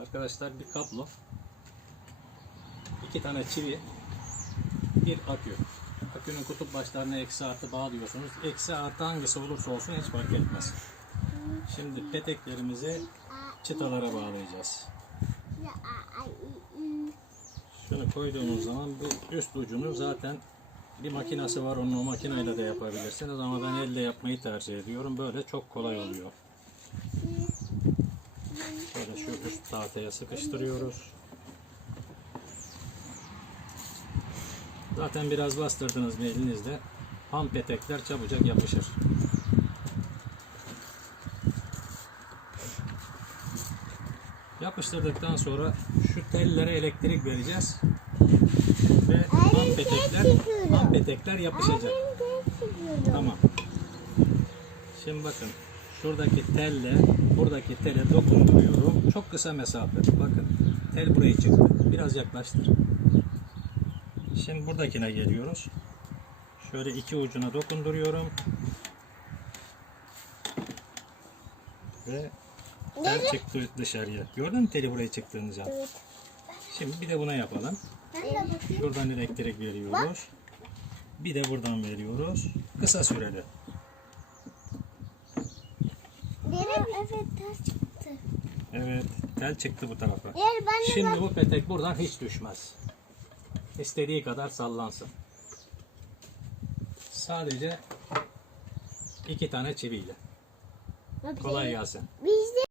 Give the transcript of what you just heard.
Arkadaşlar bir kablo, iki tane çivi, bir akü. Akünün kutup başlarına eksi artı bağlıyorsunuz. Eksi artı hangisi olursa olsun hiç fark etmez. Şimdi peteklerimizi çıtalara bağlayacağız. Şunu koyduğunuz zaman bu üst ucunu zaten bir makinası var onu o makineyle de yapabilirsiniz ama ben elle yapmayı tercih ediyorum. Böyle çok kolay oluyor. Şöyle şu üst tahtaya sıkıştırıyoruz. Zaten biraz bastırdınız mı elinizde ham petekler çabucak yapışır. Yapıştırdıktan sonra şu tellere elektrik vereceğiz. Ve ham petekler, ham petekler yapışacak. Tamam. Şimdi bakın şuradaki telle buradaki tele dokunduruyorum. Çok kısa mesafe. Bakın tel buraya çıktı. Biraz yaklaştır. Şimdi buradakine geliyoruz. Şöyle iki ucuna dokunduruyorum. Ve tel çıktı dışarıya. Gördün mü teli buraya çıktığını can? Evet. Şimdi bir de buna yapalım. Şuradan elektrik veriyoruz. Bir de buradan veriyoruz. Kısa süreli. Evet ters çıktı. Evet, tel çıktı bu tarafa. Yer ben de Şimdi bu petek buradan hiç düşmez. İstediği kadar sallansın. Sadece iki tane çiviyle. Kolay gelsin. Bir